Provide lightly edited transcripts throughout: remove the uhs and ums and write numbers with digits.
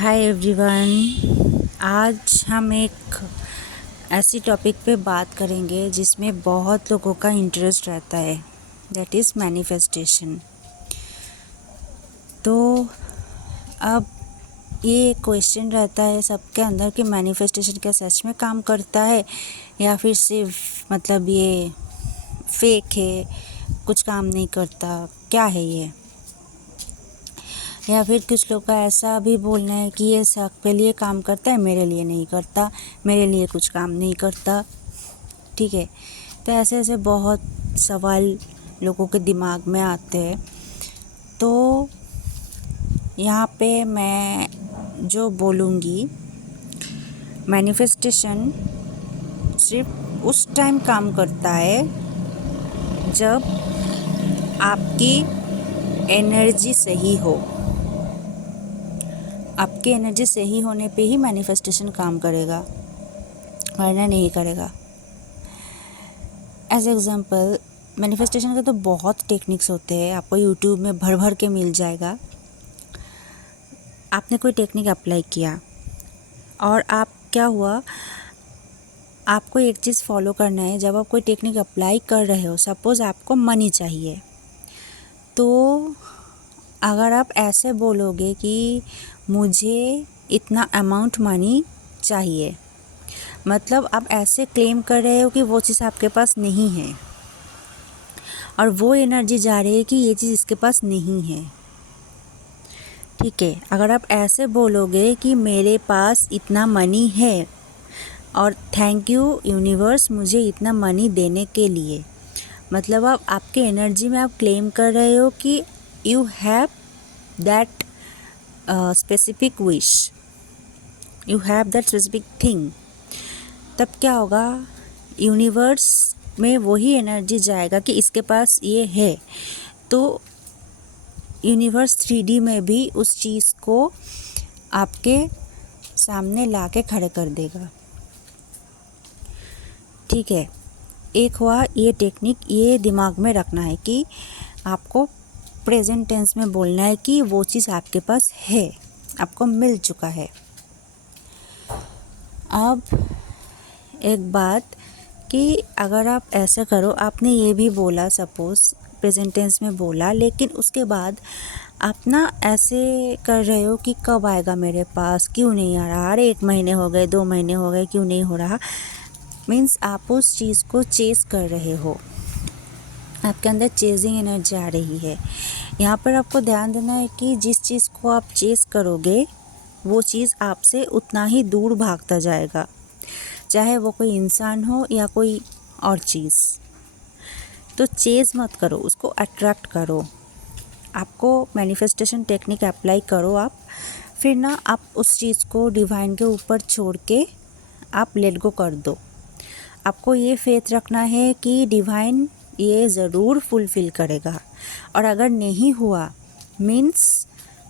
Hi everyone. आज हम एक ऐसी टॉपिक पे बात करेंगे जिसमें बहुत लोगों का इंटरेस्ट रहता है, दैट इज़ मैनिफेस्टेशन। तो अब ये क्वेश्चन रहता है सबके अंदर कि मैनिफेस्टेशन क्या सच में काम करता है या फिर सिर्फ ये फेक है, कुछ काम नहीं करता, क्या है ये। या फिर कुछ लोग का ऐसा भी बोलना है कि ये सबके लिए काम करता है, मेरे लिए नहीं करता, मेरे लिए कुछ काम नहीं करता। ठीक है, तो ऐसे ऐसे बहुत सवाल लोगों के दिमाग में आते हैं। तो यहाँ पे मैं जो बोलूँगी, मैनिफेस्टेशन सिर्फ उस टाइम काम करता है जब आपकी एनर्जी सही हो। आपकी एनर्जी सही होने पे ही मैनिफेस्टेशन काम करेगा, वरना नहीं करेगा। एज एग्जांपल, मैनिफेस्टेशन के तो बहुत टेक्निक्स होते हैं, आपको यूट्यूब में भर भर के मिल जाएगा। आपने कोई टेक्निक अप्लाई किया और आप क्या हुआ, आपको एक चीज़ फॉलो करना है। जब आप कोई टेक्निक अप्लाई कर रहे हो, सपोज़ आपको मनी चाहिए, तो अगर आप ऐसे बोलोगे कि मुझे इतना अमाउंट मनी चाहिए, मतलब आप ऐसे क्लेम कर रहे हो कि वो चीज़ आपके पास नहीं है और वो एनर्जी जा रही है कि ये चीज़ इसके पास नहीं है। ठीक है, अगर आप ऐसे बोलोगे कि मेरे पास इतना मनी है और थैंक यू यूनिवर्स मुझे इतना मनी देने के लिए, मतलब आप आपके एनर्जी में आप क्लेम कर रहे हो कि you have that specific wish, you have that specific thing. तब क्या होगा, यूनिवर्स में वही एनर्जी जाएगा कि इसके पास ये है, तो यूनिवर्स 3D में भी उस चीज़ को आपके सामने ला के खड़े कर देगा। ठीक है, एक हुआ ये टेक्निक, ये दिमाग में रखना है कि आपको प्रेजेंट टेंस में बोलना है कि वो चीज़ आपके पास है, आपको मिल चुका है। अब एक बात कि अगर आप ऐसा करो, आपने ये भी बोला, सपोज़ प्रेजेंट टेंस में बोला, लेकिन उसके बाद आप ना ऐसे कर रहे हो कि कब आएगा मेरे पास, क्यों नहीं आ रहा, अरे 1 महीने हो गए, 2 महीने हो गए, क्यों नहीं हो रहा। मीन्स आप उस चीज़ को चेस कर रहे हो, आपके अंदर चेजिंग एनर्जी आ रही है। यहाँ पर आपको ध्यान देना है कि जिस चीज़ को आप चेस करोगे वो चीज़ आपसे उतना ही दूर भागता जाएगा, चाहे वो कोई इंसान हो या कोई और चीज़। तो चेज़ मत करो, उसको अट्रैक्ट करो। आपको मैनिफेस्टेशन टेक्निक अप्लाई करो आप, फिर ना आप उस चीज़ को डिवाइन के ऊपर छोड़ के आप लेट गो कर दो। आपको ये फेथ रखना है कि डिवाइन ये ज़रूर फुलफ़िल करेगा, और अगर नहीं हुआ मीन्स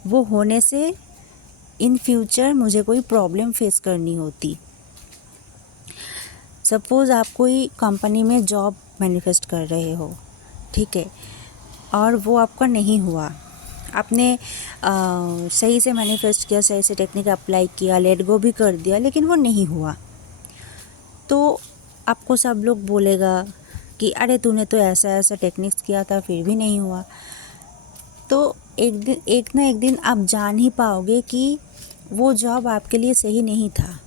वो होने से इन फ्यूचर मुझे कोई प्रॉब्लम फेस करनी होती। सपोज़ आप कोई कंपनी में जॉब मैनिफेस्ट कर रहे हो, ठीक है, और वो आपका नहीं हुआ, आपने सही से मैनिफेस्ट किया, सही से टेक्निक अप्लाई किया, लेट गो भी कर दिया, लेकिन वो नहीं हुआ, तो आपको सब लोग बोलेगा कि अरे तूने तो ऐसा ऐसा टेक्निक्स किया था फिर भी नहीं हुआ। तो एक ना एक दिन आप जान ही पाओगे कि वो जॉब आपके लिए सही नहीं था।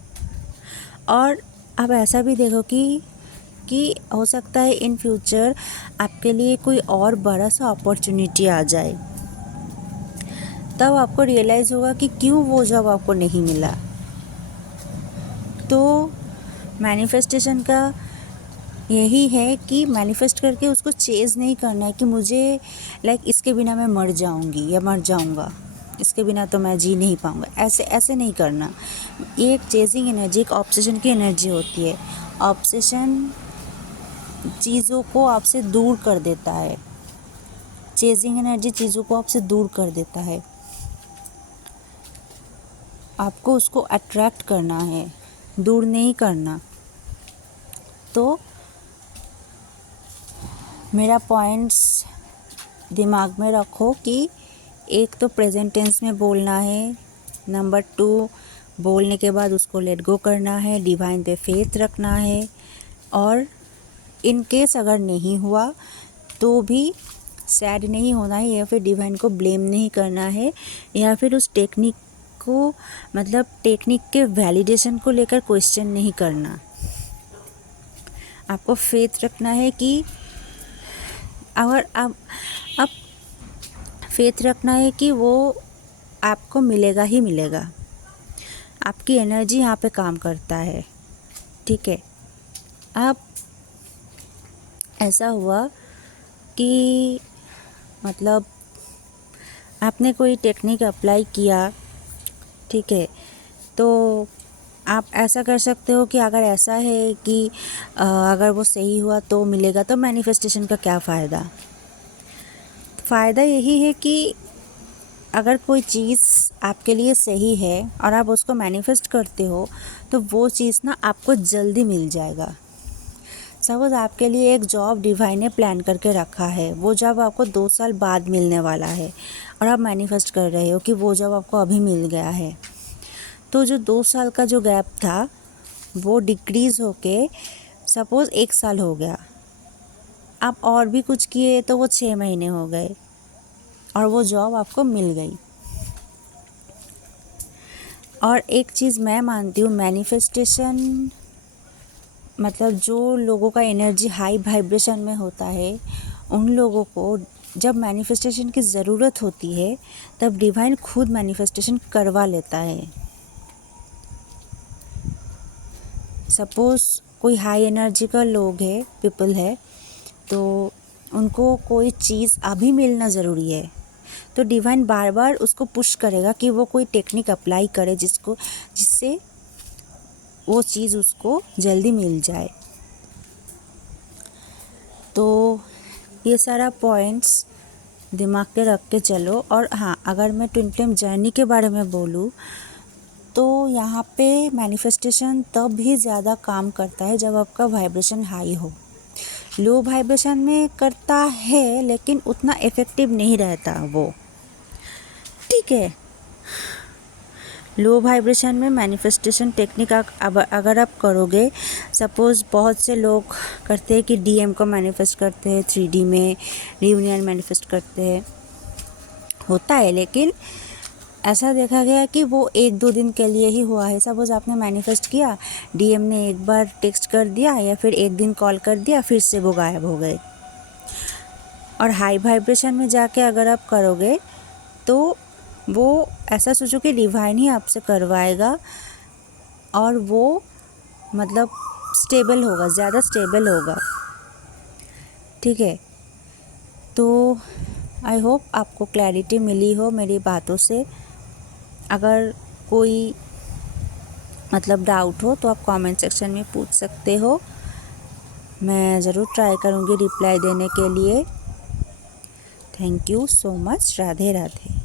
और आप ऐसा भी देखो कि हो सकता है इन फ्यूचर आपके लिए कोई और बड़ा सा अपॉर्चुनिटी आ जाए, तब आपको रियलाइज़ होगा कि क्यों वो जॉब आपको नहीं मिला। तो मैनिफेस्टेशन का यही है कि मैनिफेस्ट करके उसको चेज़ नहीं करना है कि मुझे इसके बिना मैं मर जाऊंगी या मर जाऊंगा, इसके बिना तो मैं जी नहीं पाऊंगा, ऐसे ऐसे नहीं करना। ये एक चेजिंग एनर्जी, एक ऑब्सेशन की एनर्जी होती है। ऑब्सेशन चीज़ों को आपसे दूर कर देता है, चेजिंग एनर्जी चीज़ों को आपसे दूर कर देता है। आपको उसको अट्रैक्ट करना है, दूर नहीं करना। तो मेरा पॉइंट्स दिमाग में रखो कि एक तो प्रेजेंट टेंस में बोलना है नंबर 2, बोलने के बाद उसको लेट गो करना है, डिवाइन पे फेथ रखना है। और इन केस अगर नहीं हुआ तो भी सैड नहीं होना है, या फिर डिवाइन को ब्लेम नहीं करना है, या फिर उस टेक्निक को मतलब टेक्निक के वैलिडेशन को लेकर क्वेश्चन नहीं करना। आपको फेथ रखना है कि अगर आप फेथ रखना है कि वो आपको मिलेगा ही मिलेगा। आपकी एनर्जी यहाँ पे काम करता है, ठीक है। अब ऐसा हुआ कि मतलब आपने कोई टेक्निक अप्लाई किया, ठीक है, तो आप ऐसा कर सकते हो कि अगर ऐसा है कि अगर वो सही हुआ तो मिलेगा, तो मैनिफेस्टेशन का क्या फ़ायदा। फ़ायदा यही है कि अगर कोई चीज़ आपके लिए सही है और आप उसको मैनिफेस्ट करते हो तो वो चीज़ ना आपको जल्दी मिल जाएगा। सपोज़ आपके लिए एक जॉब डिवाइन ने प्लान करके रखा है, वो जॉब आपको 2 साल बाद मिलने वाला है और आप मैनिफेस्ट कर रहे हो कि वो जॉब आपको अभी मिल गया है, तो जो 2 साल का जो गैप था वो डिक्रीज़ होके सपोज़ 1 साल हो गया। आप और भी कुछ किए तो वो 6 महीने हो गए और वो जॉब आपको मिल गई। और एक चीज़ मैं मानती हूँ, मैनिफेस्टेशन मतलब जो लोगों का एनर्जी हाई वाइब्रेशन में होता है, उन लोगों को जब मैनिफेस्टेशन की ज़रूरत होती है तब डिवाइन खुद मैनिफेस्टेशन करवा लेता है। सपोज़ कोई हाई एनर्जी का लोग है, पीपल है, तो उनको कोई चीज़ अभी मिलना ज़रूरी है, तो डिवाइन बार बार उसको पुश करेगा कि वो कोई टेक्निक अप्लाई करे जिससे वो चीज़ उसको जल्दी मिल जाए। तो ये सारा पॉइंट्स दिमाग पे रख के चलो। और हाँ, अगर मैं ट्विन फ्लेम जर्नी के बारे में बोलूँ तो यहाँ पे मैनिफेस्टेशन तब भी ज़्यादा काम करता है जब आपका वाइब्रेशन हाई हो। लो वाइब्रेशन में करता है लेकिन उतना इफ़ेक्टिव नहीं रहता वो, ठीक है। लो वाइब्रेशन में मैनिफेस्टेशन टेक्निक अगर आप करोगे, सपोज़ बहुत से लोग करते हैं कि डीएम को मैनिफेस्ट करते हैं, 3D में रियूनियन मैनिफेस्ट करते हैं, होता है, लेकिन ऐसा देखा गया कि वो 1-2 दिन के लिए ही हुआ है। सपोज़ आपने मैनिफेस्ट किया, डीएम ने एक बार टेक्स्ट कर दिया या फिर एक दिन कॉल कर दिया, फिर से वो गायब हो गए। और हाई वाइब्रेशन में जाके अगर आप करोगे तो वो ऐसा सोचो कि डिवाइन ही आपसे करवाएगा और वो मतलब स्टेबल होगा, ज़्यादा स्टेबल होगा, ठीक है। तो आई होप आपको क्लैरिटी मिली हो मेरी बातों से। अगर कोई मतलब डाउट हो तो आप कमेंट सेक्शन में पूछ सकते हो, मैं ज़रूर ट्राई करूँगी रिप्लाई देने के लिए। Thank you so much. Radhe Radhe.